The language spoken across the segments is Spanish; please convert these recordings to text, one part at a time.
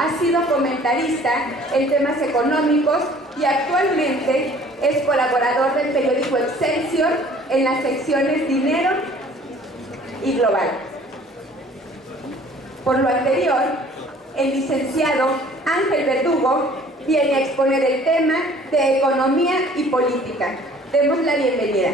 Ha sido comentarista en temas económicos y actualmente es colaborador del periódico Excelsior en las secciones Dinero y Global. Por lo anterior, el licenciado Ángel Verdugo viene a exponer el tema de economía y política. Demos la bienvenida.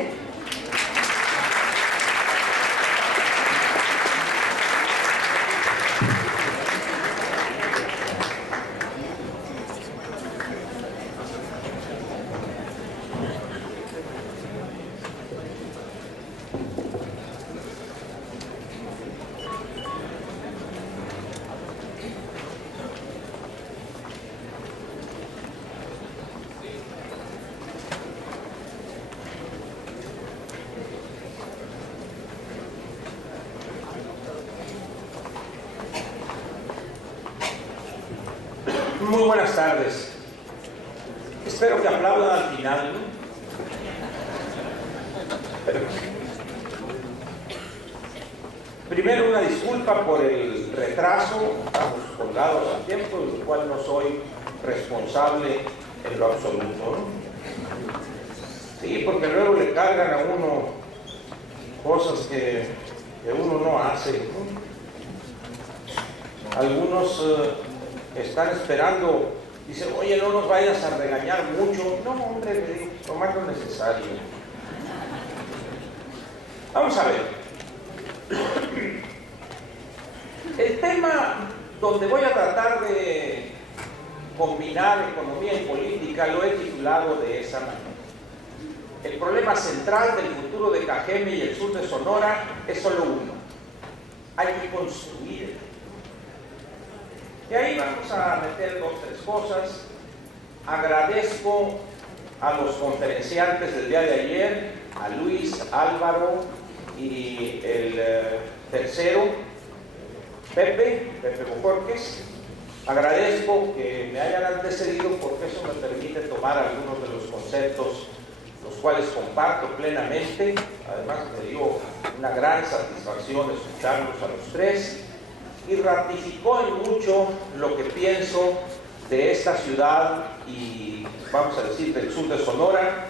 Muy buenas tardes. Espero que aplaudan al final, ¿no? Primero, una disculpa por el retraso. Estamos colgados a tiempo, de lo cual no soy responsable en lo absoluto, ¿no? Sí, porque luego le cargan a uno cosas que uno no hace, ¿no? Algunos están esperando, dicen, oye, no nos vayas a regañar mucho. No, hombre, le digo, lo más lo necesario. Vamos a ver. El tema donde voy a tratar de combinar economía y política lo he titulado de esa manera. El problema central del futuro de Cajeme y el sur de Sonora es solo uno: hay que construir. Y ahí vamos a meter dos, tres cosas. Agradezco a los conferenciantes del día de ayer, a Luis, Álvaro y el tercero, Pepe Bojorquez. Agradezco que me hayan antecedido porque eso me permite tomar algunos de los conceptos, los cuales comparto plenamente. Además me dio una gran satisfacción escucharlos a los tres y ratificó en mucho lo que pienso de esta ciudad y, vamos a decir, del sur de Sonora,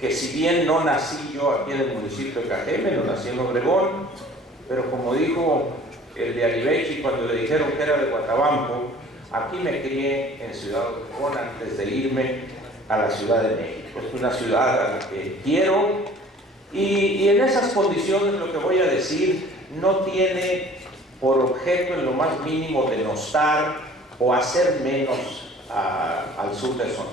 que si bien no nací yo aquí en el municipio de Cajeme, no nací en Obregón, pero como dijo el de Aribechi cuando le dijeron que era de Guatabampo, aquí me crié en Ciudad Obregón antes de irme a la Ciudad de México. Es una ciudad a la que quiero y en esas condiciones lo que voy a decir no tiene por objeto en lo más mínimo denostar o hacer menos al sur de Sonora.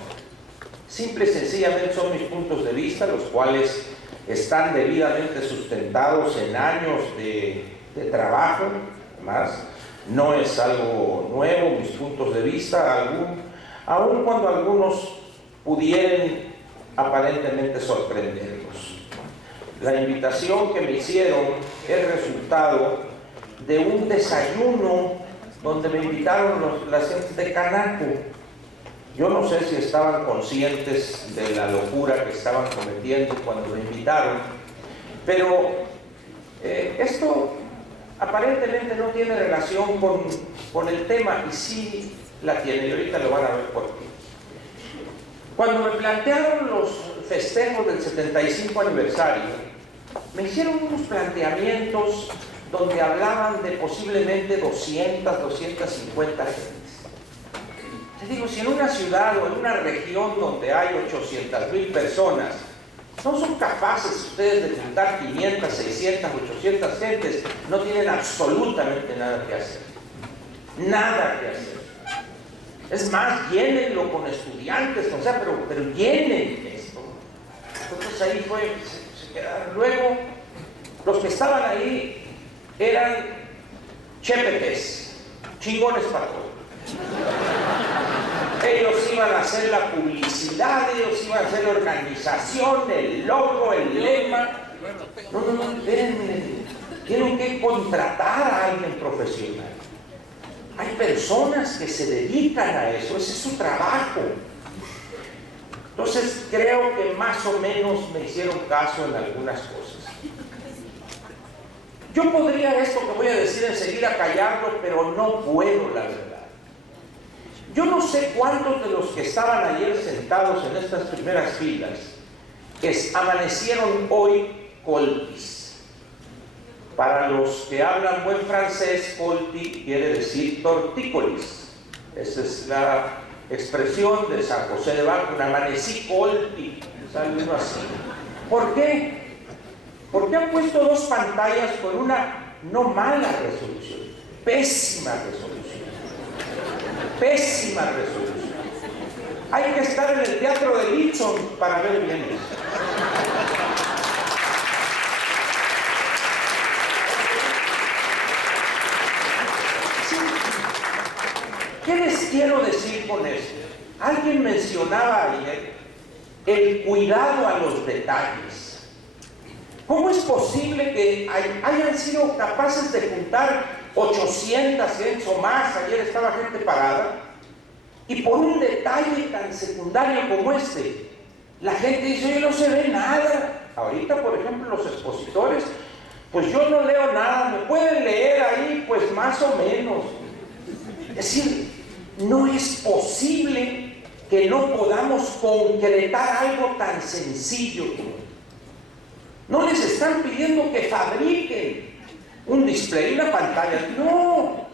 Simple y sencillamente son mis puntos de vista, los cuales están debidamente sustentados en años de trabajo. Además, no es algo nuevo mis puntos de vista, aun cuando algunos pudieran aparentemente sorprenderlos. La invitación que me hicieron es resultado de un desayuno donde me invitaron las gentes de Canaco. Yo no sé si estaban conscientes de la locura que estaban cometiendo cuando me invitaron, pero esto aparentemente no tiene relación con el tema, y sí la tiene, y ahorita lo van a ver por qué. Cuando me plantearon los festejos del 75 aniversario, me hicieron unos planteamientos donde hablaban de posiblemente 200, 250 gentes. Te digo, si en una ciudad o en una región donde hay 800,000 personas, no son capaces ustedes de juntar 500, 600, 800 gentes, no tienen absolutamente nada que hacer. Nada que hacer. Es más, llénenlo con estudiantes, o sea, pero llenen esto. Entonces ahí se quedaron. Luego, los que estaban ahí eran chepetes, chingones para todo. Ellos iban a hacer la publicidad, ellos iban a hacer la organización, el logo, el lema. No, espérenme. Tienen que contratar a alguien profesional. Hay personas que se dedican a eso, ese es su trabajo. Entonces creo que más o menos me hicieron caso en algunas cosas. Yo podría esto que voy a decir enseguida callarlo, pero no puedo, la verdad. Yo no sé cuántos de los que estaban ayer sentados en estas primeras filas amanecieron hoy coltis. Para los que hablan buen francés, colti quiere decir tortícolis. Esa es la expresión de San José de Bárcena, amanecí colti, algo así. ¿Por qué? Porque han puesto dos pantallas con una no mala resolución, pésima resolución. Pésima resolución. Hay que estar en el teatro de Litson para ver bien eso. Sí. ¿Qué les quiero decir con esto? Alguien mencionaba ayer el cuidado a los detalles. ¿Cómo es posible que hayan sido capaces de juntar 800 gentes o más? Ayer estaba gente parada, y por un detalle tan secundario como este, la gente dice, oye, no se ve nada. Ahorita, por ejemplo, los expositores, pues yo no leo nada, me pueden leer ahí, pues más o menos. Es decir, no es posible que no podamos concretar algo tan sencillo como esto. No les están pidiendo que fabriquen un display, una pantalla. No,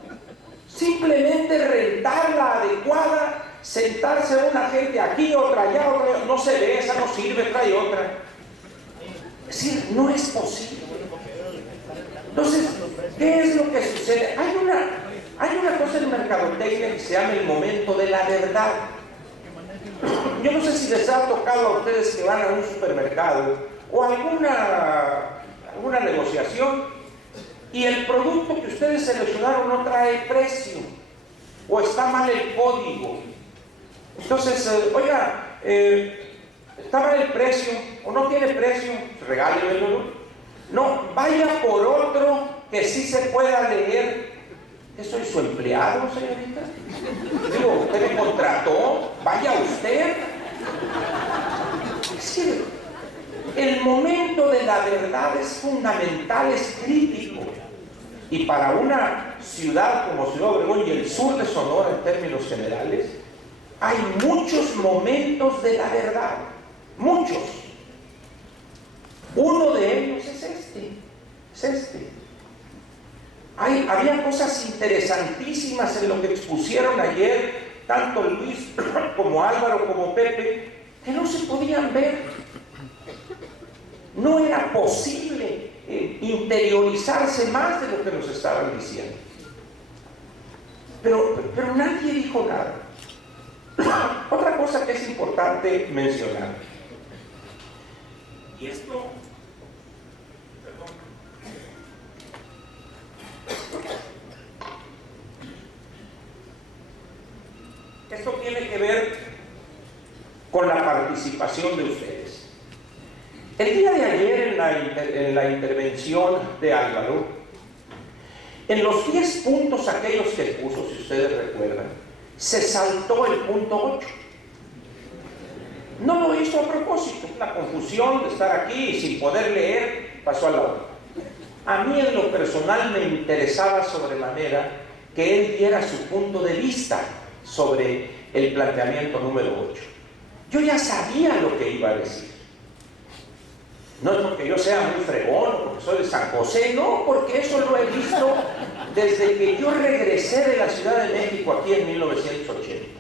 simplemente rentarla adecuada, sentarse una gente aquí, otra allá, otra allá. No se ve, esa no sirve, trae otra. Es decir, no es posible. Entonces, ¿qué es lo que sucede? Hay una cosa en mercadotecnia que se llama el momento de la verdad. Yo no sé si les ha tocado a ustedes que van a un supermercado o alguna negociación y el producto que ustedes seleccionaron no trae precio o está mal el código. Entonces, oiga, está mal el precio o no tiene precio, regálemelo. No, vaya por otro que sí se pueda leer. ¿Que soy su empleado, señorita? Digo, ¿usted me contrató? Vaya usted. Es decir, el momento de la verdad es fundamental, es crítico. Y para una ciudad como Ciudad Obregón y el sur de Sonora en términos generales, hay muchos momentos de la verdad. Muchos. Uno de ellos es este. Había cosas interesantísimas en lo que expusieron ayer, tanto Luis como Álvaro como Pepe, que no se podían ver. No era posible interiorizarse más de lo que nos estaban diciendo. Pero nadie dijo nada. Otra cosa que es importante mencionar. Y esto... Esto tiene que ver con la participación de ustedes. El día de ayer en la intervención de Álvaro, en los 10 puntos aquellos que puso, si ustedes recuerdan, se saltó el punto 8. No lo hizo a propósito, la confusión de estar aquí y sin poder leer pasó a la hora. A mí en lo personal me interesaba sobremanera que él diera su punto de vista sobre el planteamiento número 8. Yo ya sabía lo que iba a decir. No es porque yo sea muy fregón, porque soy de San José, no, porque eso lo he visto desde que yo regresé de la Ciudad de México aquí en 1980.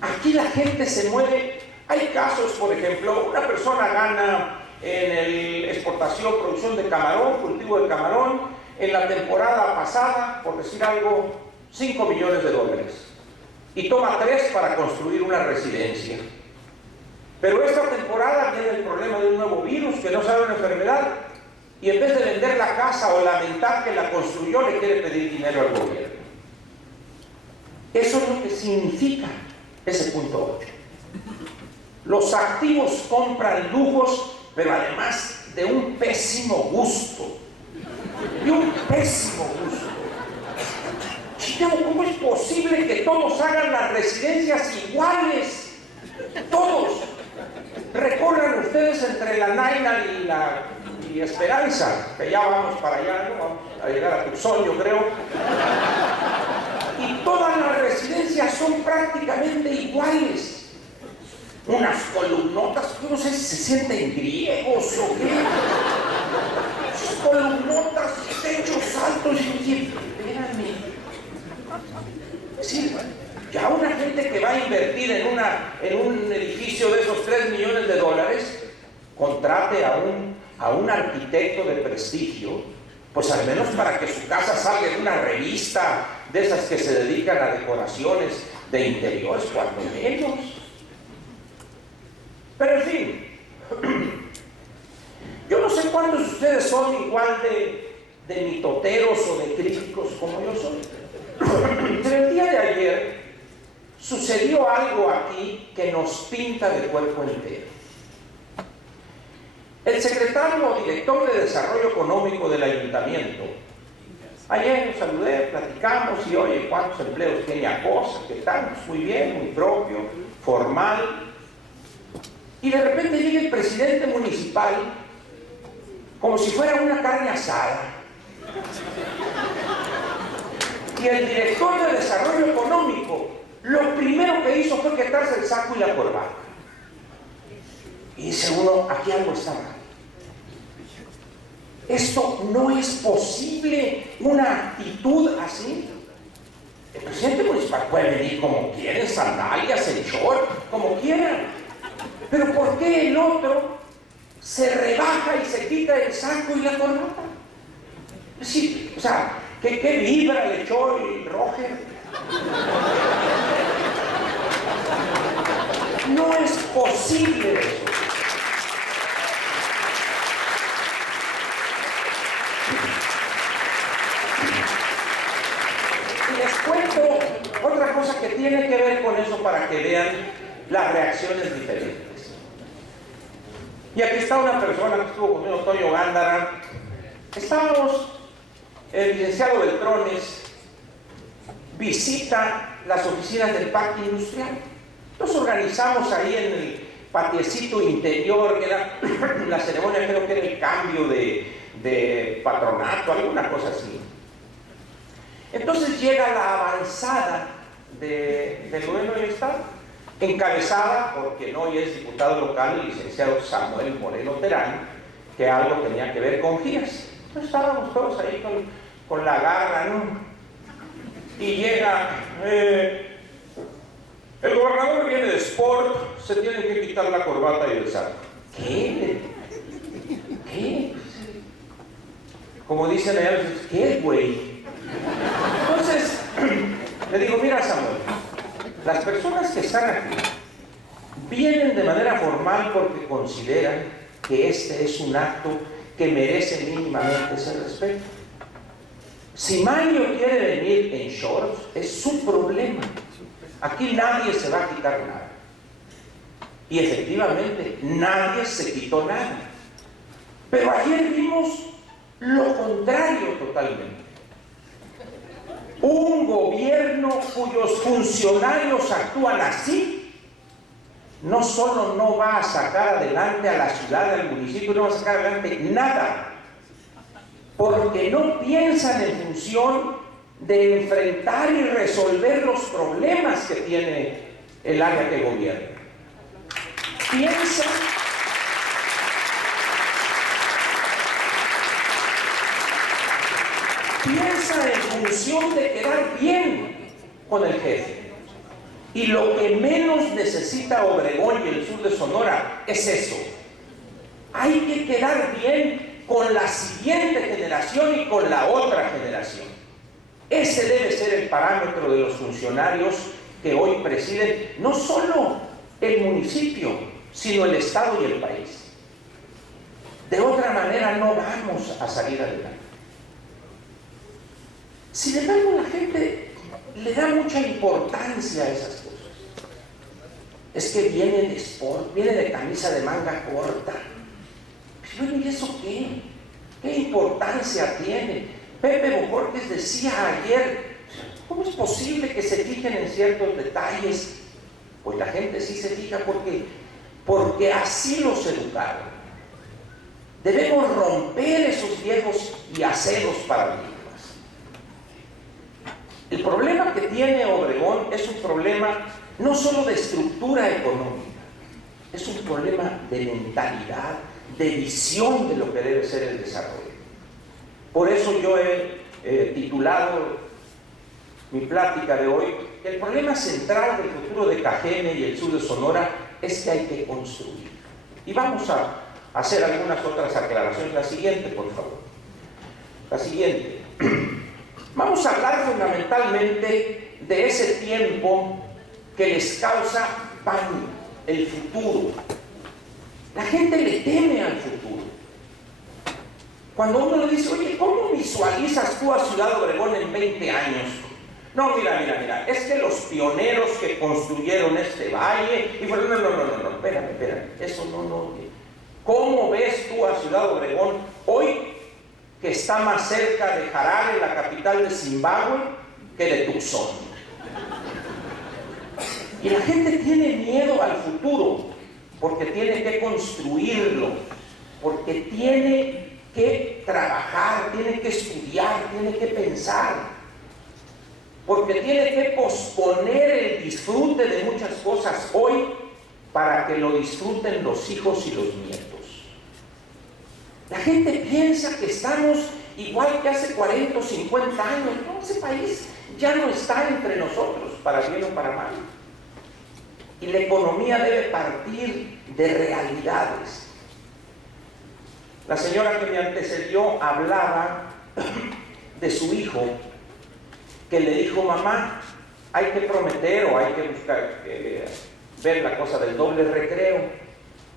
Aquí la gente se mueve. Hay casos, por ejemplo, una persona gana en el exportación, producción de camarón, cultivo de camarón, en la temporada pasada, por decir algo, $5 millones, y toma 3 para construir una residencia. Pero esta temporada viene el problema de un nuevo virus que no sabe una enfermedad, y en vez de vender la casa o lamentar que la construyó, le quiere pedir dinero al gobierno. Eso es lo que significa ese punto 8. Los activos compran lujos, pero además de un pésimo gusto. De un pésimo gusto. ¿Cómo es posible que todos hagan las residencias iguales? Todos. Recorran ustedes entre la Naina y la y Esperanza, que ya vamos para allá, ¿no? Vamos a llegar a Tucson, yo creo. Y todas las residencias son prácticamente iguales. Unas columnotas, no sé si se sienten griegos o qué. Esas columnotas, techos altos, y espérame. Es decir, ya una gente que va a invertir en un edificio de esos 3 millones de dólares, contrate a un arquitecto de prestigio, pues al menos para que su casa salga en una revista de esas que se dedican a decoraciones de interiores, cuando menos. Pero en fin, yo no sé cuántos de ustedes son igual de mitoteros o de críticos como yo soy. Pero el día de ayer sucedió algo aquí que nos pinta de cuerpo entero. El secretario o director de Desarrollo Económico del Ayuntamiento, ayer lo saludé, platicamos y oye, ¿cuántos empleos tiene Acosa? ¿Qué tal? Pues muy bien, muy propio, formal. Y de repente llega el presidente municipal como si fuera una carne asada. Y el director de Desarrollo Económico lo primero que hizo fue quitarse el saco y la corbata. Y dice uno, aquí algo está mal. Esto no es posible, una actitud así. El presidente municipal puede venir como quiera, en sandalias, en short, como quiera. Pero ¿por qué el otro se rebaja y se quita el saco y la corbata? Sí, o sea, ¿qué vibra le echó el Roger? No es posible eso. Y les cuento otra cosa que tiene que ver con eso para que vean las reacciones diferentes. Y aquí está una persona que estuvo conmigo, Toño Gándara. Estábamos, el licenciado Beltrones visita las oficinas del Parque Industrial. Nos organizamos ahí en el patiecito interior, que era la ceremonia, creo que era el cambio de patronato, alguna cosa así. Entonces llega la avanzada del gobierno del Estado, encabezada por quien hoy es diputado local, el licenciado Samuel Moreno Terán, que algo tenía que ver con GIAS. Entonces estábamos todos ahí con la garra, ¿no? Y llega, el gobernador viene de sport, se tiene que quitar la corbata y el saco. ¿Qué? ¿Qué? Como dicen allá, ¿qué, güey? Entonces, le digo, mira Samuel, las personas que están aquí vienen de manera formal porque consideran que este es un acto que merece mínimamente ese respeto. Si Mario quiere venir en shorts, es su problema. Aquí nadie se va a quitar nada. Y efectivamente, nadie se quitó nada. Pero ayer vimos lo contrario totalmente. Un gobierno cuyos funcionarios actúan así, no solo no va a sacar adelante a la ciudad, al municipio, no va a sacar adelante nada, porque no piensan en función de enfrentar y resolver los problemas que tiene el área que gobierna. Piensan en función de quedar bien con el jefe. Y lo que menos necesita Obregón y el sur de Sonora es eso. Hay que quedar bien con la siguiente generación y con la otra generación. Ese debe ser el parámetro de los funcionarios que hoy presiden no solo el municipio, sino el Estado y el país. De otra manera no vamos a salir adelante. Sin embargo, la gente le da mucha importancia a esas cosas. Es que viene de sport, viene de camisa de manga corta. Pero bueno, ¿y eso qué? ¿Qué importancia tiene? Pepe Bojorquez decía ayer, ¿cómo es posible que se fijen en ciertos detalles? Pues la gente sí se fija porque así los educaron. Debemos romper esos viejos y aceros paradigmas. El problema que tiene Obregón es un problema no solo de estructura económica, es un problema de mentalidad, de visión de lo que debe ser el desarrollo. Por eso yo he titulado mi plática de hoy, el problema central del futuro de Cajeme y el sur de Sonora es que hay que construir. Y vamos a hacer algunas otras aclaraciones. La siguiente, por favor. La siguiente. Vamos a hablar fundamentalmente de ese tiempo que les causa pánico, el futuro. La gente le teme al futuro. Cuando uno le dice, oye, ¿cómo visualizas tú a Ciudad Obregón en 20 años? No, mira, es que los pioneros que construyeron este valle, y bueno, no, espérame, eso no. ¿Cómo ves tú a Ciudad Obregón hoy, que está más cerca de Harare, la capital de Zimbabue, que de Tucson? Y la gente tiene miedo al futuro, porque tiene que construirlo, porque tiene que trabajar, tiene que estudiar, tiene que pensar, porque tiene que posponer el disfrute de muchas cosas hoy para que lo disfruten los hijos y los nietos. La gente piensa que estamos igual que hace 40 o 50 años. No, ese país ya no está entre nosotros, para bien o para mal. Y la economía debe partir de realidades. La señora que me antecedió hablaba de su hijo, que le dijo, mamá, hay que prometer o hay que buscar, ver la cosa del doble recreo.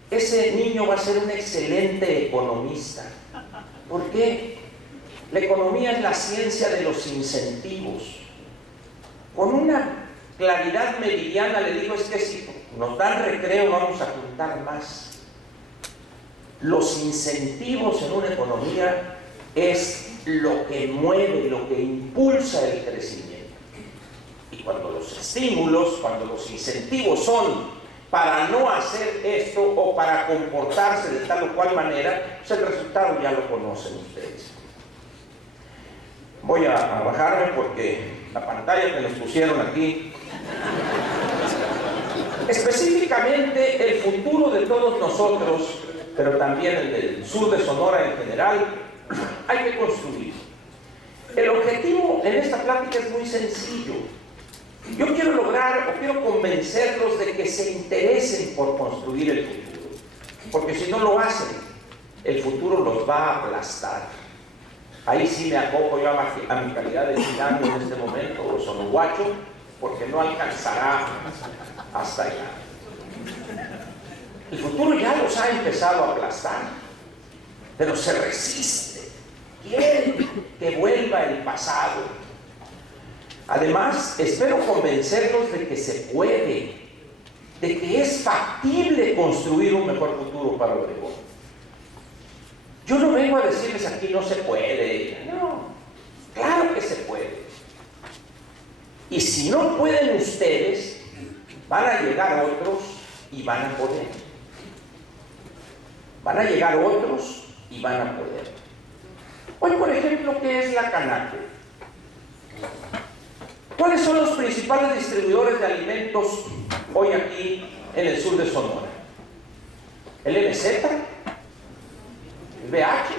Ese niño va a ser un excelente economista. ¿Por qué? La economía es la ciencia de los incentivos. Con una claridad meridiana le digo, es que si nos dan recreo vamos a juntar más. Los incentivos en una economía es lo que mueve, lo que impulsa el crecimiento. Y cuando los estímulos, cuando los incentivos son para no hacer esto o para comportarse de tal o cual manera, pues el resultado ya lo conocen ustedes. Voy a bajarme porque la pantalla que nos pusieron aquí, específicamente el futuro de todos nosotros, pero también el del sur de Sonora en general, hay que construir. El objetivo en esta plática es muy sencillo. Yo quiero lograr o quiero convencerlos de que se interesen por construir el futuro, porque si no lo hacen, el futuro los va a aplastar. Ahí sí me acojo yo a mi calidad de chilango en este momento, o sonoguacho, porque no alcanzará hasta allá. El futuro ya los ha empezado a aplastar, pero se resiste, quiere que vuelva el pasado. Además, espero convencerlos de que se puede, de que es factible construir un mejor futuro para Obregón. Yo no vengo a decirles aquí no se puede, no, claro que se puede. Y si no pueden ustedes, van a llegar otros y van a poder. Van a llegar otros y van a poder. Hoy, por ejemplo, ¿qué es la Canaco? ¿Cuáles son los principales distribuidores de alimentos hoy aquí en el sur de Sonora? ¿El MZ? ¿El BH?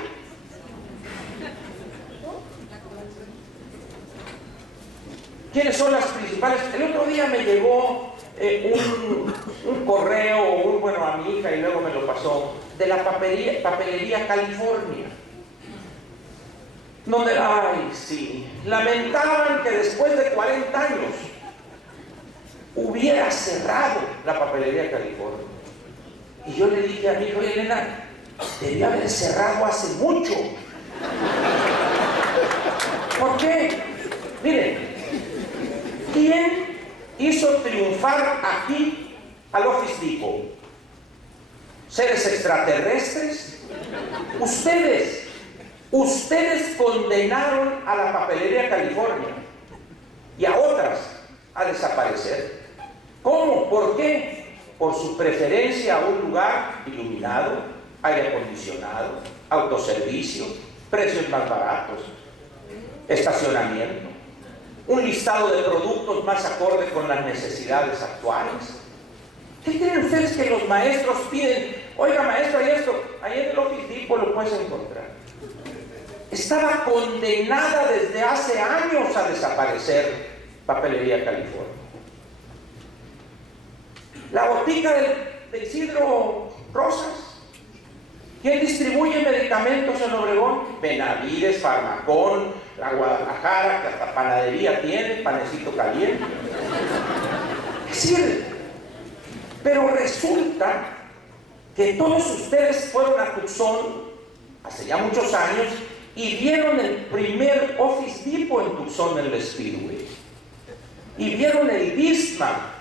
¿Quiénes son las principales? El otro día me llegó un correo, bueno, a mi hija y luego me lo pasó, de la papelería California, donde, ay, sí, lamentaban que después de 40 años hubiera cerrado la papelería California. Y yo le dije a mi hijo, Elena, debía haber cerrado hace mucho. ¿Por qué? Miren, ¿quién hizo triunfar aquí al Office Depot? ¿Seres extraterrestres? Ustedes condenaron a la papelería California y a otras a desaparecer. ¿Cómo? ¿Por qué? Por su preferencia a un lugar iluminado, aire acondicionado, autoservicio, precios más baratos, estacionamiento, un listado de productos más acorde con las necesidades actuales. ¿Qué creen ustedes que los maestros piden? Oiga, maestro, hay esto. Ahí en el Office Depot lo puedes encontrar. Estaba condenada desde hace años a desaparecer Papelería California. La botica de Isidro Rosas. ¿Quién distribuye medicamentos en Obregón? Benavides, Farmacón, la Guadalajara, que hasta panadería tiene, panecito caliente. Es decir, pero resulta que todos ustedes fueron a Tucson hace ya muchos años y vieron el primer Office Depot en Tucson, en el Speedway, y vieron el Bismarck.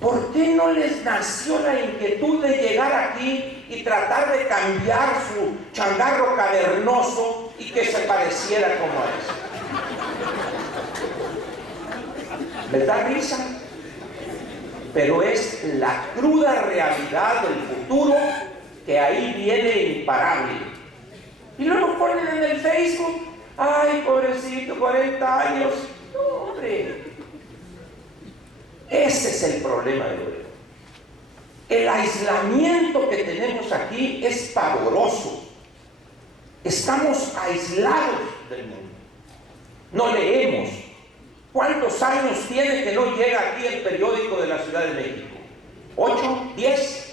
¿Por qué no les nació la inquietud de llegar aquí y tratar de cambiar su changarro cavernoso y que se pareciera como ese? ¿Les da risa? Pero es la cruda realidad del futuro que ahí viene imparable. Y luego ponen en el Facebook, ay, pobrecito, 40 años. No, hombre. Ese es el problema de Obregón. El aislamiento que tenemos aquí es pavoroso. Estamos aislados del mundo. No leemos. ¿Cuántos años tiene que no llega aquí el periódico de la Ciudad de México? ¿8? ¿10?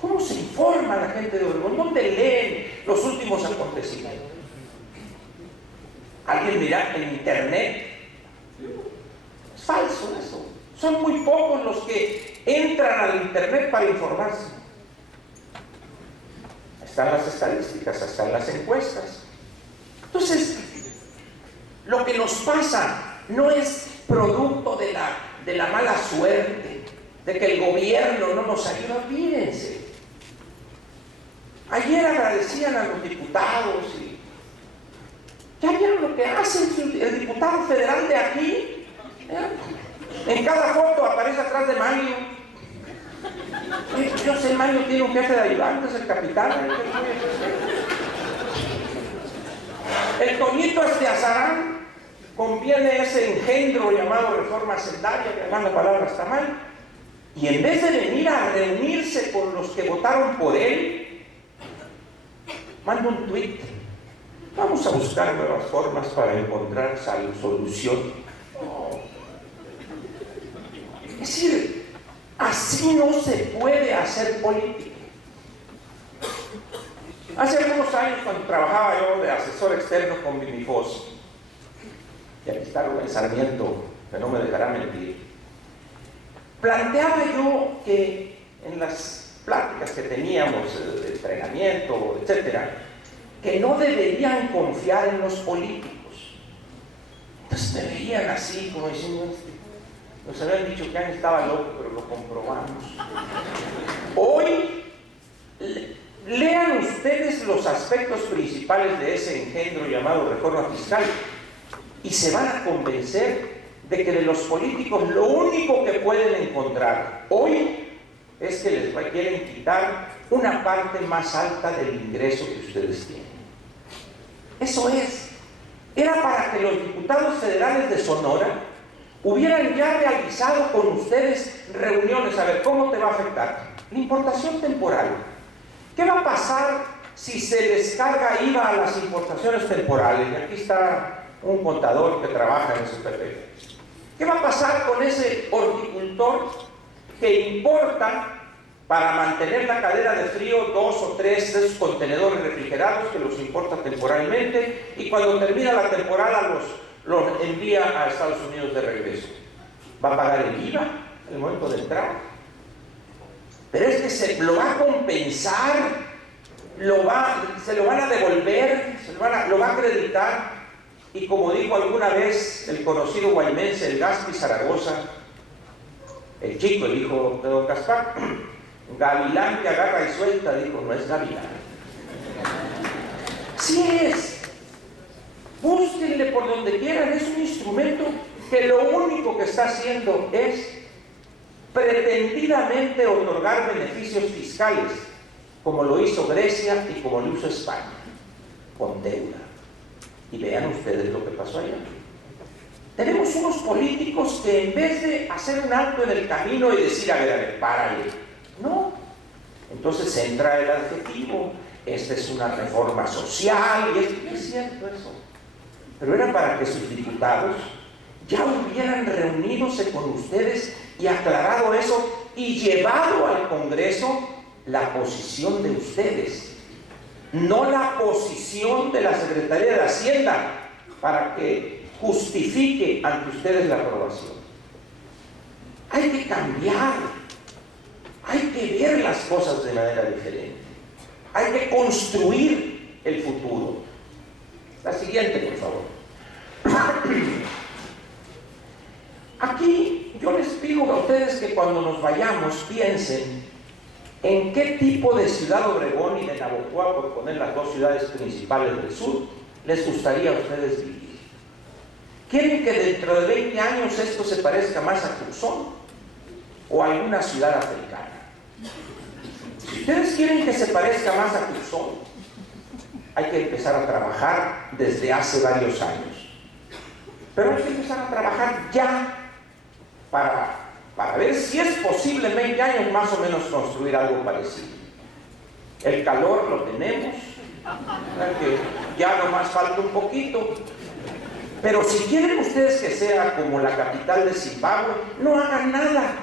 ¿Cómo se informa la gente de Obregón? ¿Dónde leen los últimos acontecimientos? ¿Alguien mira en internet? Es falso eso. Son muy pocos los que entran al internet para informarse. Están las estadísticas, están las encuestas. Entonces, lo que nos pasa no es producto de la mala suerte, de que el gobierno no nos ayuda. Fíjense, ayer agradecían a los diputados y ya vieron lo que hacen el diputado federal de aquí. En cada foto aparece atrás de Mario. Yo sé, Mario tiene un jefe de ayudantes, el capitán. El Toñito Azarán conviene ese engendro llamado reforma sendaria, que además la palabra está mal, y en vez de venir a reunirse con los que votaron por él, manda un tuit: vamos a buscar nuevas formas para encontrar solución. No. Es decir, así no se puede hacer política. Hace algunos años, cuando trabajaba yo de asesor externo con Vinifos, y aquí está Rubén Sarmiento, que no me dejará mentir, planteaba yo que en las pláticas que teníamos de entrenamiento, etcétera, que no deberían confiar en los políticos. Entonces me veían así, como diciendo, nos habían dicho que Ani estaba loco, pero lo comprobamos. Hoy, lean ustedes los aspectos principales de ese engendro llamado reforma fiscal y se van a convencer de que de los políticos lo único que pueden encontrar hoy es que les quieren quitar una parte más alta del ingreso que ustedes tienen. Eso es. Era para que los diputados federales de Sonora hubieran ya realizado con ustedes reuniones. A ver, ¿cómo te va a afectar? La importación temporal. ¿Qué va a pasar si se les carga IVA a las importaciones temporales? Y aquí está un contador que trabaja en su PP. ¿Qué va a pasar con ese horticultor que importa para mantener la cadena de frío 2 o 3 de esos contenedores refrigerados, que los importa temporalmente, y cuando termina la temporada los envía a Estados Unidos de regreso? ¿Va a pagar el IVA en el momento de entrar? Pero es que se lo va a compensar, se lo van a devolver, lo va a acreditar. Y como dijo alguna vez el conocido guaymense, el Gaspi Zaragoza, el chico, el hijo de don Gaspar, gavilán que agarra y suelta, dijo, no es gavilán. Sí es. Búsquenle por donde quieran, es un instrumento que lo único que está haciendo es pretendidamente otorgar beneficios fiscales, como lo hizo Grecia y como lo hizo España, con deuda. Y vean ustedes lo que pasó allá. Tenemos unos políticos que en vez de hacer un alto en el camino y decir, a ver, párale, no. Entonces entra el adjetivo, esta es una reforma social, y es cierto eso. Pero era para que sus diputados ya hubieran reunidose con ustedes y aclarado eso y llevado al Congreso la posición de ustedes, no la posición de la Secretaría de Hacienda, para que justifique ante ustedes la aprobación. Hay que cambiar, hay que ver las cosas de manera diferente, hay que construir el futuro. La siguiente, por favor. Aquí yo les pido a ustedes que cuando nos vayamos piensen en qué tipo de Ciudad Obregón y de Navojoa, por poner las dos ciudades principales del sur, les gustaría a ustedes vivir. ¿Quieren que dentro de 20 años esto se parezca más a Tucson o a alguna ciudad africana? Si ustedes quieren que se parezca más a Tucson, hay que empezar a trabajar desde hace varios años. Pero hay que empezar a trabajar ya para ver si es posible en 20 años más o menos construir algo parecido. El calor lo tenemos, que ya nomás falta un poquito. Pero si quieren ustedes que sea como la capital de Zimbabue, no hagan nada.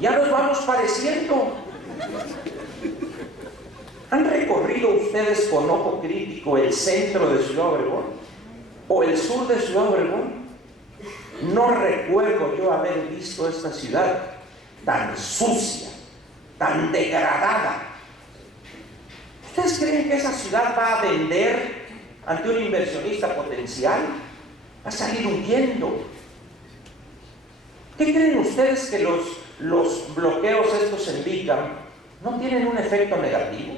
Ya nos vamos pareciendo. ¿Han recorrido ustedes con ojo crítico el centro de Ciudad Obregón? ¿O el sur de Ciudad Obregón? No recuerdo yo haber visto esta ciudad tan sucia, tan degradada. ¿Ustedes creen que esa ciudad va a vender ante un inversionista potencial? Va a salir huyendo. ¿Qué creen ustedes que los bloqueos estos en Bicam no tienen un efecto negativo?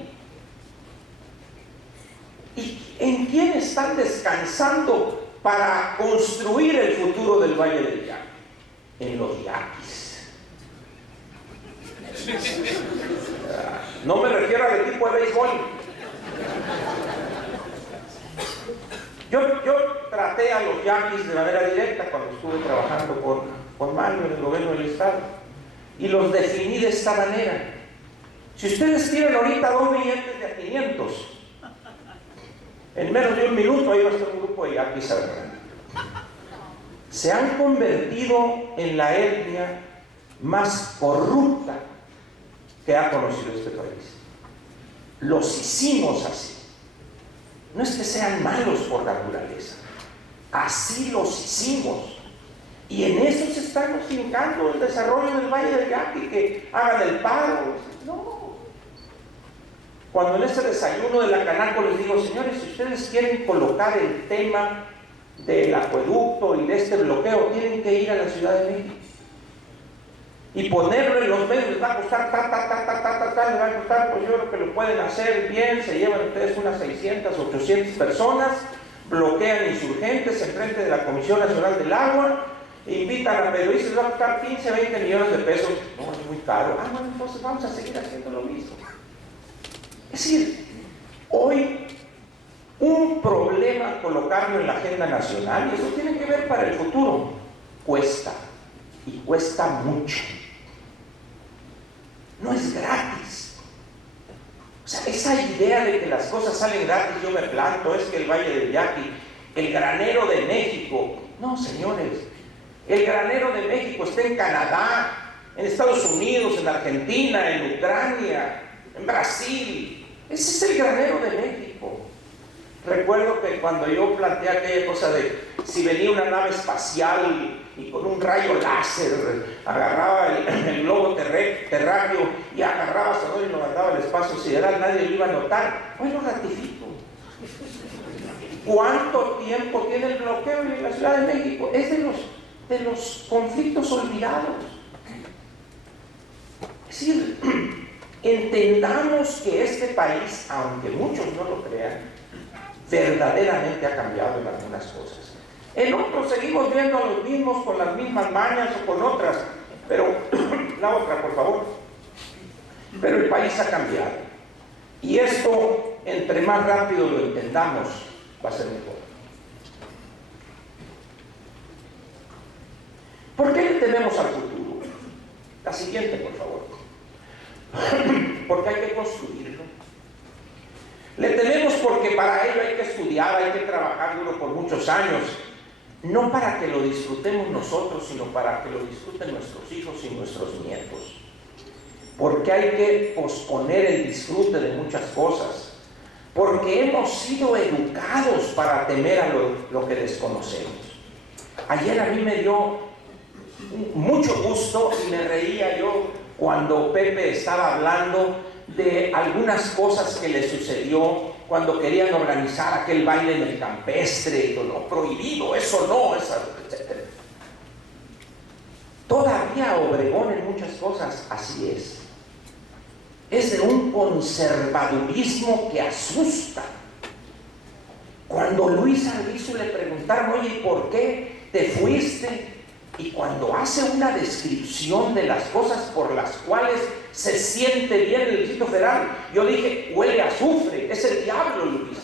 ¿Y en quién están descansando para construir el futuro del Valle del Yaqui? En los yaquis. No me refiero al equipo de béisbol. Yo traté a los yaquis de manera directa cuando estuve trabajando con Mario en el gobierno del estado y los definí de esta manera. Si ustedes tienen ahorita 2 billetes de a 500, en menos de un minuto ahí va a estar un grupo de yaquis hablando. Se han convertido en la etnia más corrupta que ha conocido este país. Los hicimos así. No es que sean malos por naturaleza, así los hicimos. Y en eso se están fincando el desarrollo del Valle del Yaqui, que hagan el paro. No. Cuando en este desayuno de la Canaco les digo, señores, si ustedes quieren colocar el tema del acueducto y de este bloqueo, tienen que ir a la Ciudad de México. Y ponerlo en los medios les va a costar, les va a costar, pues yo creo que lo pueden hacer bien, se llevan ustedes unas 600, 800 personas, bloquean insurgentes enfrente de la Comisión Nacional del Agua, invitan a periodistas, les va a costar 15, 20 millones de pesos. No, es muy caro. Ah, bueno, entonces vamos a seguir haciendo lo mismo. Es decir, hoy un problema colocarlo en la agenda nacional, y eso tiene que ver para el futuro, cuesta, y cuesta mucho. No es gratis. O sea, esa idea de que las cosas salen gratis, yo me planto, es que el Valle del Yaqui, el granero de México. No, señores, el granero de México está en Canadá, en Estados Unidos, en Argentina, en Ucrania, en Brasil. Ese es el granero de México. Recuerdo que cuando yo planteé aquella cosa de si venía una nave espacial y con un rayo láser agarraba el globo terráqueo y agarraba a Sonora y lo mandaba al espacio sideral, nadie lo iba a notar. Hoy lo ratifico. ¿Cuánto tiempo tiene el bloqueo en la Ciudad de México? Es de los conflictos olvidados. Es decir, entendamos que este país, aunque muchos no lo crean, verdaderamente ha cambiado en algunas cosas. En otros seguimos viendo a los mismos con las mismas mañas o con otras, pero la otra, por favor. Pero el país ha cambiado. Y esto, entre más rápido lo entendamos, va a ser mejor. ¿Por qué le tememos al futuro? La siguiente, por favor. Porque hay que construirlo. Le tememos porque para ello hay que estudiar, hay que trabajar duro por muchos años. No para que lo disfrutemos nosotros, sino para que lo disfruten nuestros hijos y nuestros nietos. Porque hay que posponer el disfrute de muchas cosas. Porque hemos sido educados para temer a lo que desconocemos. Ayer a mí me dio mucho gusto y me reía yo cuando Pepe estaba hablando de algunas cosas que le sucedió cuando querían organizar aquel baile en el campestre, y todo, prohibido, eso no, etc. Todavía Obregón en muchas cosas así es. Es de un conservadurismo que asusta. Cuando Luis Alviso le preguntaron, oye, ¿por qué te fuiste? Y cuando hace una descripción de las cosas por las cuales se siente bien el Distrito Federal, yo dije, huele a azufre, es el diablo, Luis.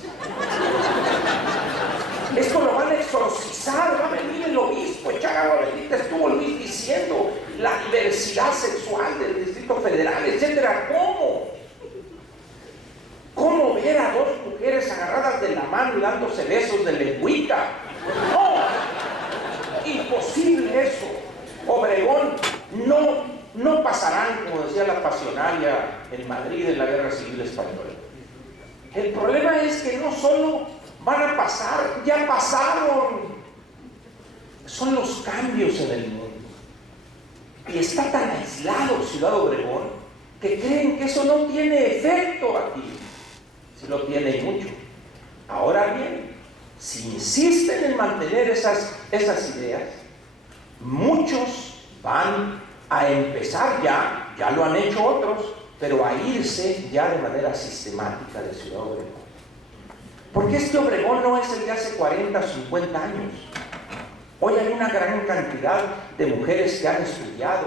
Esto lo van a exorcizar, va a venir el obispo, echar agua bendita. Estuvo Luis diciendo la diversidad sexual del Distrito Federal, etcétera. ¿Cómo? ¿Cómo ver a dos mujeres agarradas de la mano y dándose besos de lengüita? ¡No! Imposible eso. Obregón no pasarán, como decía la pasionaria en Madrid en la Guerra Civil Española. El problema es que no solo van a pasar, ya pasaron. Son los cambios en el mundo. Y está tan aislado Ciudad Obregón que creen que eso no tiene efecto aquí. Sí lo tiene y mucho. Ahora bien, si insisten en mantener esas ideas, muchos van a empezar ya lo han hecho otros, pero a irse ya de manera sistemática de Ciudad Obregón. Porque este Obregón no es el de hace 40 o 50 años. Hoy hay una gran cantidad de mujeres que han estudiado,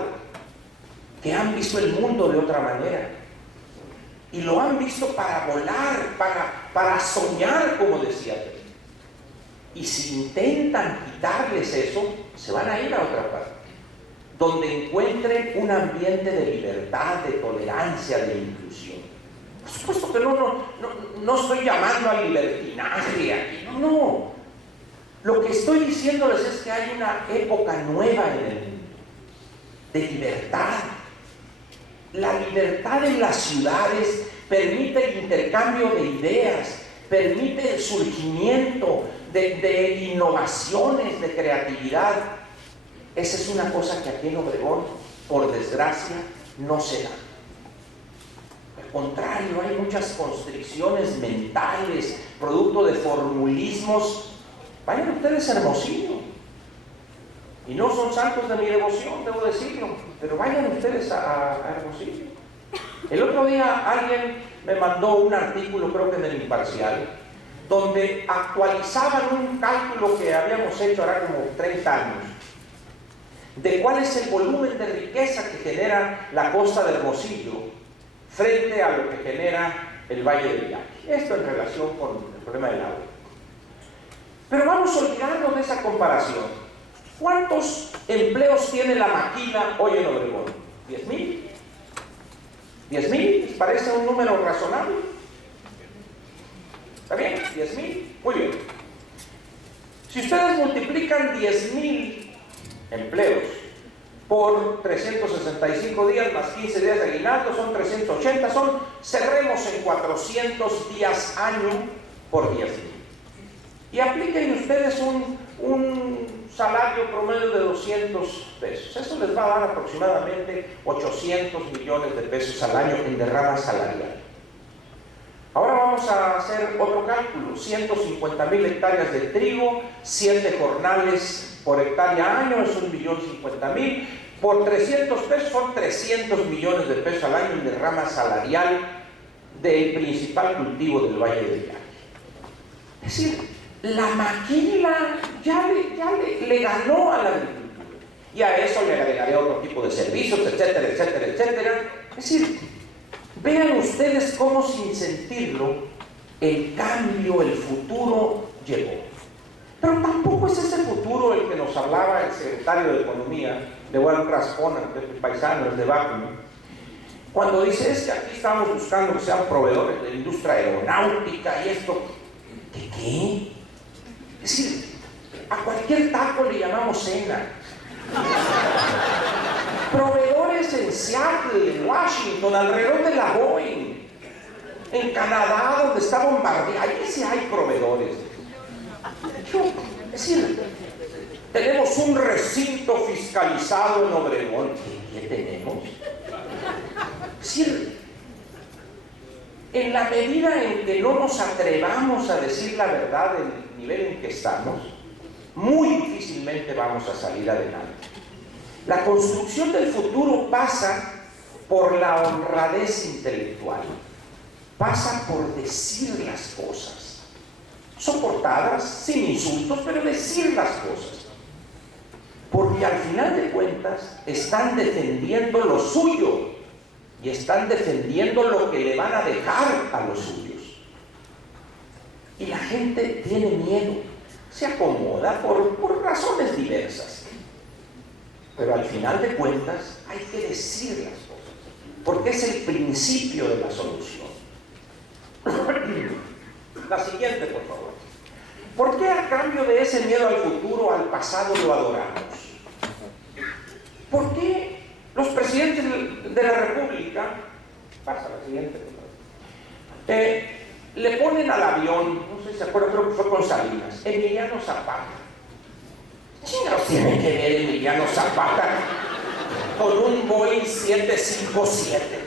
que han visto el mundo de otra manera. Y lo han visto para volar, para soñar, como decía él. Y si intentan quitarles eso, se van a ir a otra parte, donde encuentren un ambiente de libertad, de tolerancia, de inclusión. Por supuesto que no estoy llamando al libertinaje aquí, no. Lo que estoy diciéndoles es que hay una época nueva en el mundo, de libertad. La libertad en las ciudades permite el intercambio de ideas, permite el surgimiento de innovaciones, de creatividad. Esa es una cosa que aquí en Obregón, por desgracia, no se da. Al contrario, hay muchas constricciones mentales, producto de formulismos. Vayan ustedes a Hermosillo. Y no son santos de mi devoción, debo decirlo, pero vayan ustedes a Hermosillo. El otro día alguien me mandó un artículo, creo que en el Imparcial, donde actualizaban un cálculo que habíamos hecho ahora como 30 años, de cuál es el volumen de riqueza que genera la costa de Hermosillo frente a lo que genera el Valle del Yaqui. Esto en relación con el problema del agua. Pero vamos a olvidarnos de esa comparación. ¿Cuántos empleos tiene la maquila hoy en Obregón? ¿10,000? ¿10,000? ¿Les parece un número razonable? ¿Está bien? ¿10,000? Muy bien. Si ustedes multiplican 10,000 empleos por 365 días más 15 días de aguinaldo, son 380, cerremos en 400 días año por 10,000. Y apliquen ustedes un salario promedio de 200 pesos. Eso les va a dar aproximadamente 800 millones de pesos al año en derrama salarial. Ahora vamos a hacer otro cálculo. 150,000 hectáreas de trigo, 7 jornales por hectárea año, es 1,050,000. Por 300 pesos son 300 millones de pesos al año en derrama salarial del principal cultivo del Valle del Yaqui. Es decir, la maquila ya le ganó a la agricultura. Y a eso le agregaré otro tipo de servicios, etcétera, etcétera, etcétera. Es decir, Vean ustedes cómo, sin sentirlo, el cambio, el futuro llegó. Pero tampoco es ese futuro el que nos hablaba el secretario de Economía, de Juan Raspona, el paisano, el de Bacum, cuando dice: es que aquí estamos buscando que sean proveedores de la industria aeronáutica y esto. ¿De qué? Es decir, a cualquier taco le llamamos cena. Proveedores en Seattle, en Washington, alrededor de la Boeing, en Canadá, donde está bombardeado, ahí sí hay proveedores. Es decir, tenemos un recinto fiscalizado en Obregón. ¿Qué tenemos? Es decir, en la medida en que no nos atrevamos a decir la verdad del nivel en que estamos, muy difícilmente vamos a salir adelante. La construcción del futuro pasa por la honradez intelectual, pasa por decir las cosas, soportadas, sin insultos, pero decir las cosas. Porque al final de cuentas están defendiendo lo suyo y están defendiendo lo que le van a dejar a los suyos. Y la gente tiene miedo, se acomoda por razones diversas. Pero al final de cuentas hay que decir las cosas, porque es el principio de la solución. La siguiente, por favor. ¿Por qué a cambio de ese miedo al futuro, al pasado, lo adoramos? ¿Por qué los presidentes de la República, pasa la siguiente, le ponen al avión, no sé si se acuerdan, creo que fue con Salinas, Emiliano Zapata? Chingados tiene que ver Emiliano Zapata con un Boeing 757.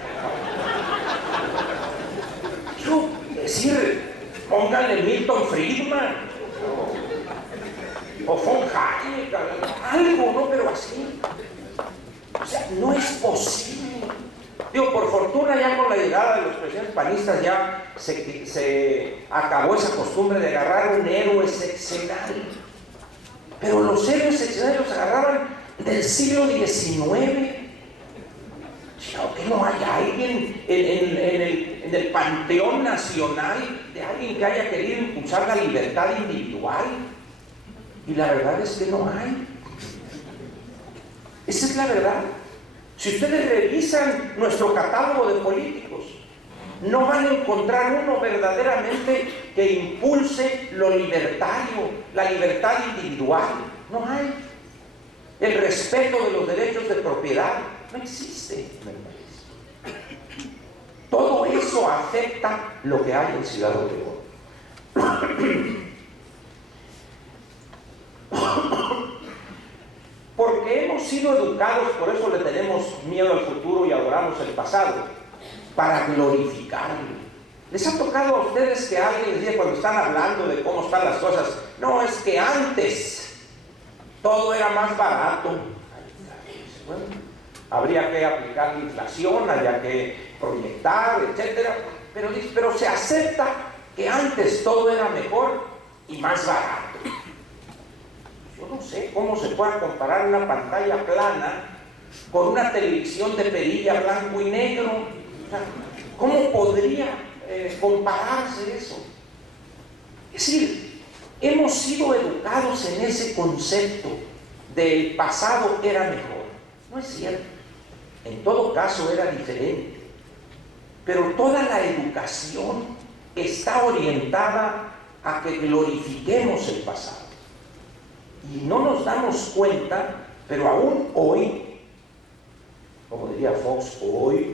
Quiero decir, pónganle Milton Friedman o von Hayek, algo, ¿no? Pero así. O sea, no es posible. Digo, por fortuna ya con la llegada de los presidentes panistas ya se acabó esa costumbre de agarrar un héroe sexenal. Pero los héroes sexenales los agarraban del siglo XIX. ¿Que no hay alguien en el panteón nacional de alguien que haya querido impulsar la libertad individual? Y la verdad es que no hay. Esa es la verdad. Si ustedes revisan nuestro catálogo de políticos, no van a encontrar uno verdaderamente que impulse lo libertario, la libertad individual. No hay. El respeto de los derechos de propiedad no existe. Todo eso afecta lo que hay en Ciudad Obregón. Porque hemos sido educados, por eso le tenemos miedo al futuro y adoramos el pasado, para glorificarlo. ¿Les ha tocado a ustedes que alguien les diga cuando están hablando de cómo están las cosas? No, es que antes todo era más barato. Bueno, habría que aplicar la inflación, habría que proyectar, etcétera. Pero se acepta que antes todo era mejor y más barato. Yo no sé cómo se puede comparar una pantalla plana con una televisión de perilla blanco y negro. O sea, ¿cómo podría compararse eso? Es decir, hemos sido educados en ese concepto del pasado era mejor. No es cierto. En todo caso era diferente. Pero toda la educación está orientada a que glorifiquemos el pasado. Y no nos damos cuenta, pero aún hoy, como diría Fox, hoy,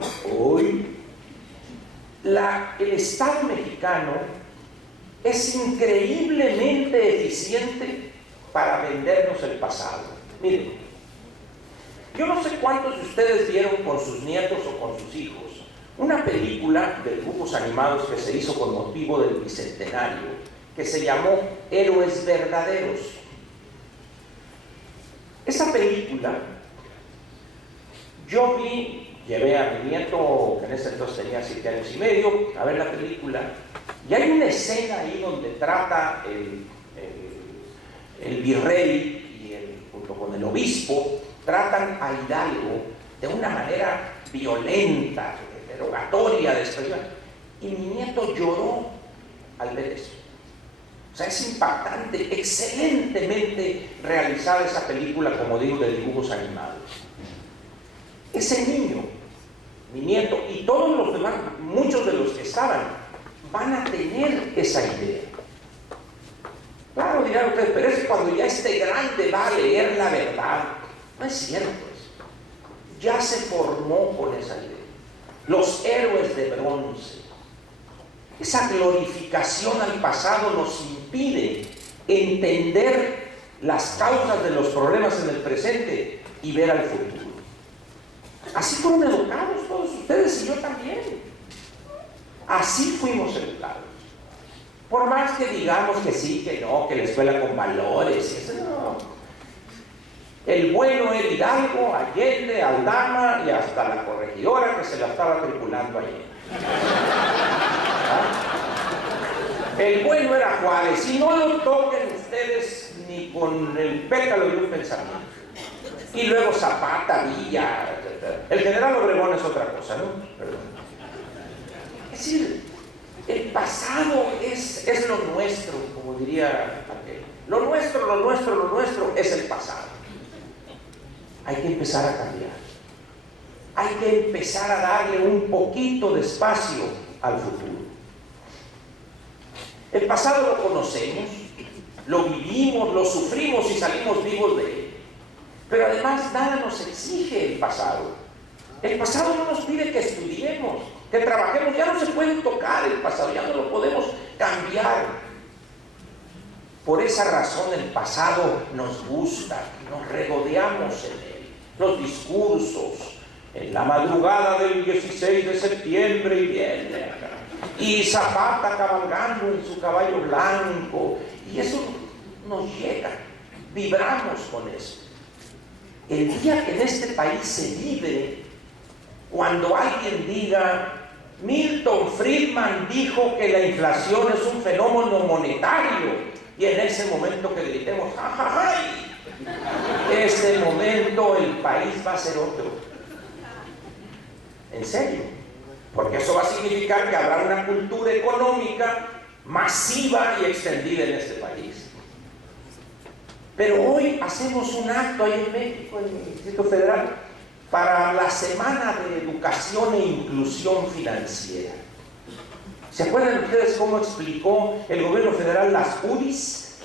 el Estado mexicano es increíblemente eficiente para vendernos el pasado. Miren, yo no sé cuántos de ustedes vieron con sus nietos o con sus hijos una película de dibujos animados que se hizo con motivo del bicentenario, que se llamó Héroes Verdaderos. Esa película, yo llevé a mi nieto, que en ese entonces tenía 7 años y medio, a ver la película, y hay una escena ahí donde trata el virrey y junto con el obispo, tratan a Hidalgo de una manera violenta, interrogatoria, de expresión. Y mi nieto lloró al ver eso. O sea, es impactante, excelentemente realizada esa película, como digo, de dibujos animados. Ese niño, mi nieto y todos los demás, muchos de los que estaban, van a tener esa idea. Claro, dirán ustedes, pero es cuando ya esté grande va a leer la verdad. No es cierto eso. Ya se formó con esa idea. Los héroes de bronce. Esa glorificación al pasado nos impide entender las causas de los problemas en el presente y ver al futuro. Así fueron educados todos ustedes y yo también. Así fuimos educados. Por más que digamos que sí, que no, que la escuela con valores, eso no. El bueno era Hidalgo, Allende, Aldama y hasta la corregidora que se la estaba tripulando ayer. ¿Ah? El bueno era Juárez, y no lo toquen ustedes ni con el pétalo de un pensamiento. Y luego Zapata, Villa, el general Obregón es otra cosa, ¿no? Perdón. Es decir, el pasado es lo nuestro, como diría aquel. Lo nuestro es el pasado. Hay que empezar a cambiar. Hay que empezar a darle un poquito de espacio al futuro. El pasado lo conocemos, lo vivimos, lo sufrimos y salimos vivos de él. Pero además nada nos exige el pasado. El pasado no nos pide que estudiemos, que trabajemos. Ya no se puede tocar el pasado, ya no lo podemos cambiar. Por esa razón el pasado nos gusta, nos regodeamos en él. Los discursos, en la madrugada del 16 de septiembre y viene acá, y Zapata cabalgando en su caballo blanco, y eso nos llega, vibramos con eso. El día que en este país se vive, cuando alguien diga, Milton Friedman dijo que la inflación es un fenómeno monetario, y en ese momento que gritemos, ¡ay! Ese momento el país va a ser otro. En serio. Porque eso va a significar que habrá una cultura económica masiva y extendida en este país. Pero hoy hacemos un acto ahí en México, en el Distrito Federal, para la Semana de Educación e Inclusión Financiera. ¿Se acuerdan ustedes cómo explicó el gobierno federal las UDIs?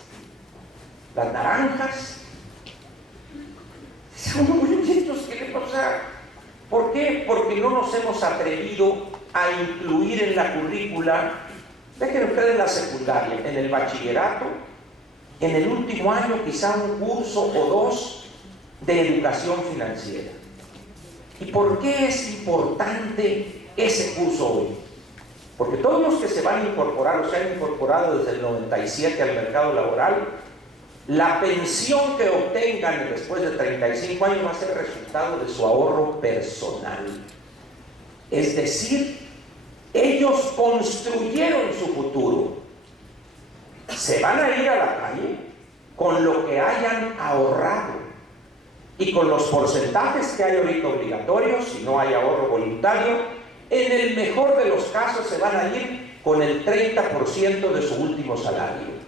Las naranjas. ¿Qué le pasa? ¿Por qué? Porque no nos hemos atrevido a incluir en la currícula, dejen ustedes la secundaria, en el bachillerato, en el último año quizá un curso o dos de educación financiera. ¿Y por qué es importante ese curso hoy? Porque todos los que se van a incorporar o se han incorporado desde el 97 al mercado laboral, la pensión que obtengan después de 35 años va a ser resultado de su ahorro personal. Es decir, ellos construyeron su futuro. Se van a ir a la calle con lo que hayan ahorrado y con los porcentajes que hay ahorita obligatorios, si no hay ahorro voluntario. En el mejor de los casos se van a ir con el 30% de su último salario.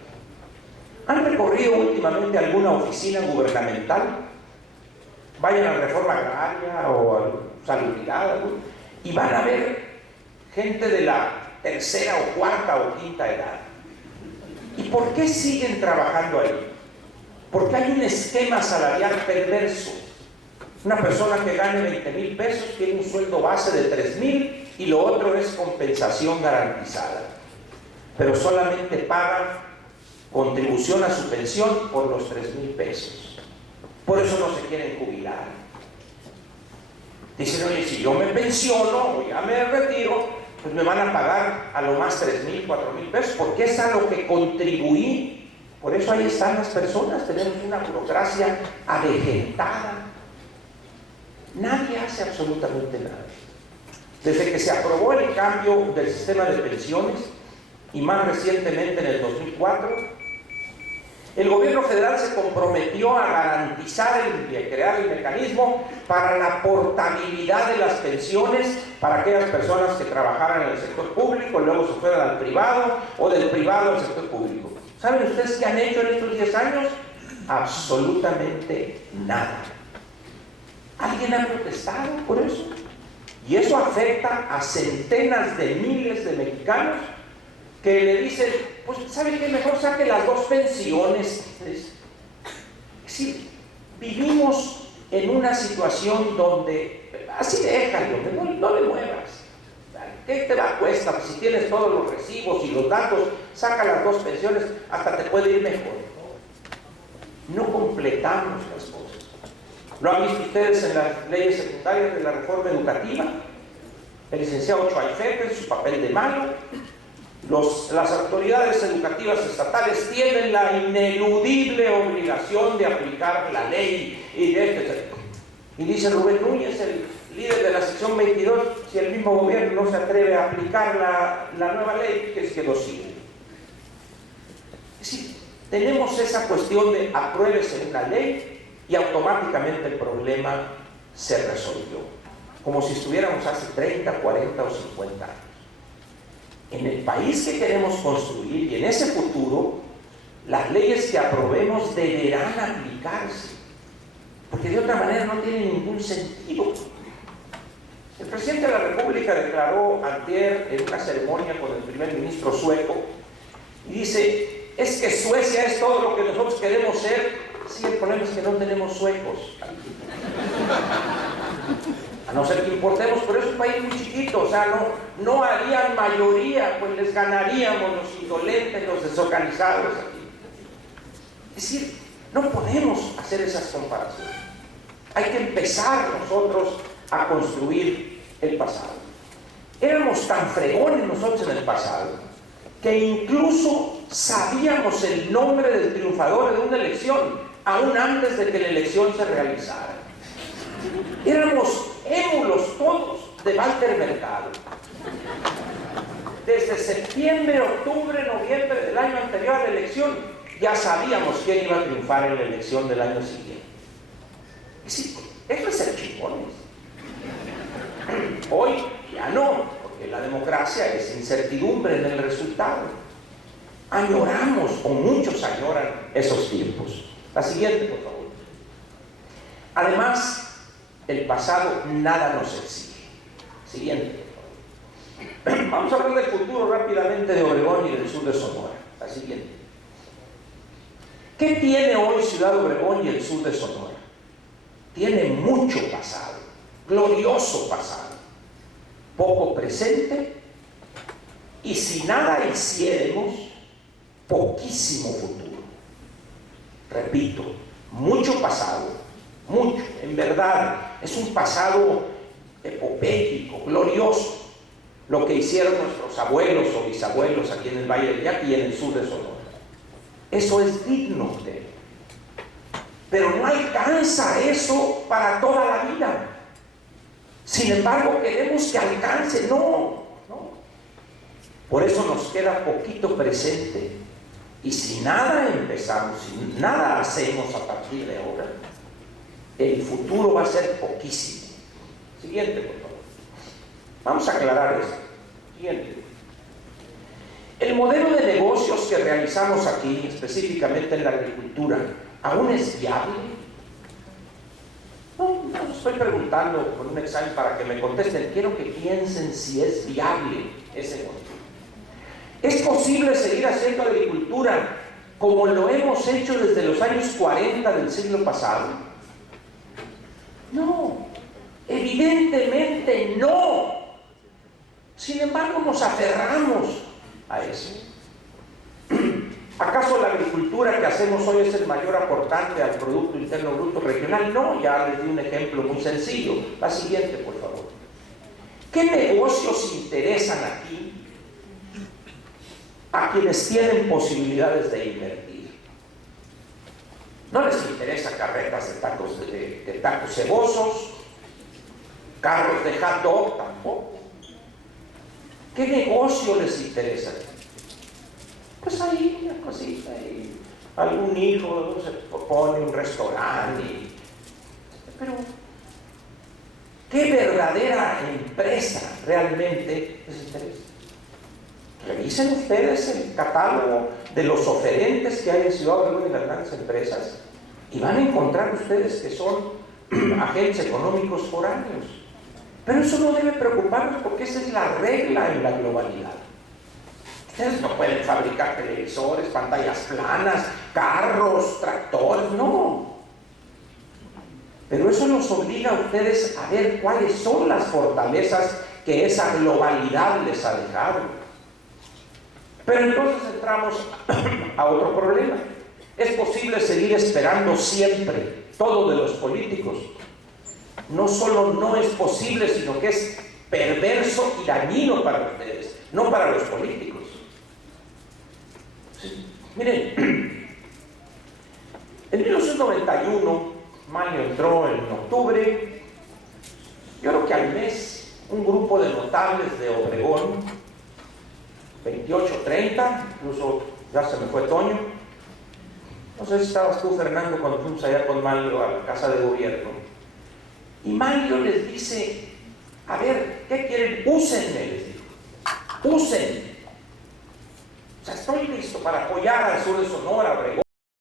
¿Han recorrido últimamente alguna oficina gubernamental? Vayan a Reforma Agraria o a Salubridad y van a ver gente de la tercera o cuarta o quinta edad. ¿Y por qué siguen trabajando ahí? Porque hay un esquema salarial perverso. Una persona que gane 20,000 pesos tiene un sueldo base de 3,000 y lo otro es compensación garantizada. Pero solamente paga contribución a su pensión por los 3,000 pesos. Por eso no se quieren jubilar. Dicen, oye, si yo me pensiono o ya me retiro, pues me van a pagar a lo más 3,000, 4,000 pesos, porque es a lo que contribuí. Por eso ahí están las personas, tenemos una burocracia avejentada. Nadie hace absolutamente nada. Desde que se aprobó el cambio del sistema de pensiones, y más recientemente en el 2004, El gobierno federal se comprometió a garantizar y a crear el mecanismo para la portabilidad de las pensiones para aquellas personas que trabajaran en el sector público, luego se fueran al privado o del privado al sector público. ¿Saben ustedes qué han hecho en estos 10 años? Absolutamente nada. ¿Alguien ha protestado por eso? Y eso afecta a centenas de miles de mexicanos que le dicen, pues ¿sabe qué? Mejor saque las 2 pensiones. Es decir, vivimos en una situación donde, así déjalo, no le muevas. ¿Qué te va a costar? Si tienes todos los recibos y los datos, saca las 2 pensiones, hasta te puede ir mejor. No completamos las cosas. Lo han visto ustedes en las leyes secundarias de la reforma educativa. El licenciado Choaifete en su papel de malo. Las autoridades educativas estatales tienen la ineludible obligación de aplicar la ley y dice Rubén Núñez, el líder de la sección 22, si el mismo gobierno no se atreve a aplicar la nueva ley, que es que lo sigue. Es decir, tenemos esa cuestión de apruébese una ley y automáticamente el problema se resolvió, como si estuviéramos hace 30, 40 o 50 años. En el país que queremos construir y en ese futuro, las leyes que aprobemos deberán aplicarse, porque de otra manera no tiene ningún sentido. El presidente de la República declaró antier en una ceremonia con el primer ministro sueco y dice, es que Suecia es todo lo que nosotros queremos ser. Sí, el problema es que no tenemos suecos. A no ser que importemos, pero es un país muy chiquito, o sea, no harían mayoría, pues les ganaríamos los indolentes, los desorganizados aquí. Es decir, no podemos hacer esas comparaciones. Hay que empezar nosotros a construir el pasado. Éramos tan fregones nosotros en el pasado que incluso sabíamos el nombre del triunfador de una elección aún antes de que la elección se realizara. Éramos émulos todos de Walter Mercado. Desde septiembre, octubre, noviembre del año anterior a la elección ya sabíamos quién iba a triunfar en la elección del año siguiente. Sí, eso es ser chingones. Hoy ya no, porque la democracia es incertidumbre en el resultado. Añoramos, o muchos añoran, esos tiempos. La siguiente, por favor. Además, el pasado nada nos exige. Siguiente, por favor. Vamos a hablar del futuro rápidamente de Obregón y del sur de Sonora. La siguiente. ¿Qué tiene hoy Ciudad Obregón y el sur de Sonora? Tiene mucho pasado, glorioso pasado, poco presente y si nada hiciéramos, poquísimo futuro. Repito, mucho pasado, mucho, en verdad, es un pasado epopéico, glorioso, lo que hicieron nuestros abuelos o bisabuelos aquí en el Valle del Yaqui y en el sur de Sonora. Eso es digno de él. Pero no alcanza eso para toda la vida. Sin embargo, queremos que alcance. No. Por eso nos queda poquito presente. Y si nada empezamos, si nada hacemos a partir de ahora, el futuro va a ser poquísimo. Siguiente, por favor. Vamos a aclarar esto. Siguiente. El modelo de negocios que realizamos aquí, específicamente en la agricultura, ¿aún es viable? No estoy preguntando con un examen para que me contesten. Quiero que piensen si es viable ese modelo. ¿Es posible seguir haciendo agricultura como lo hemos hecho desde los años 40 del siglo pasado? No, evidentemente no. Sin embargo, nos aferramos a eso. ¿Acaso la agricultura que hacemos hoy es el mayor aportante al Producto Interno Bruto regional? No, ya les di un ejemplo muy sencillo. La siguiente, por favor. ¿Qué negocios interesan aquí a quienes tienen posibilidades de invertir? No les interesa carretas de tacos cebosos, carros de hot dog tampoco. ¿Qué negocio les interesa? Pues ahí, una cosita, ahí, algún hijo se pone un restaurante, pero ¿qué verdadera empresa realmente les interesa? Revisen ustedes el catálogo de los oferentes que hay en Ciudad Obregón y las grandes empresas y van a encontrar ustedes que son agentes económicos foráneos. Pero eso no debe preocuparnos porque esa es la regla en la globalidad. Ustedes no pueden fabricar televisores, pantallas planas, carros, tractores, no. Pero eso nos obliga a ustedes a ver cuáles son las fortalezas que esa globalidad les ha dejado. Pero entonces entramos a otro problema. ¿Es posible seguir esperando siempre todo de los políticos? No solo no es posible, sino que es perverso y dañino para ustedes, no para los políticos. Sí, miren, en 1991, Mayo entró en octubre, yo creo que al mes un grupo de notables de Obregón, 28, 30, incluso ya se me fue Toño, no sé si estabas tú, Fernando, cuando fuimos allá con Mario a la casa de gobierno, y Mario les dice, a ver, ¿qué quieren? Úsenme, les dijo, úsenme. O sea, estoy listo para apoyar al sur de Sonora, Obregón.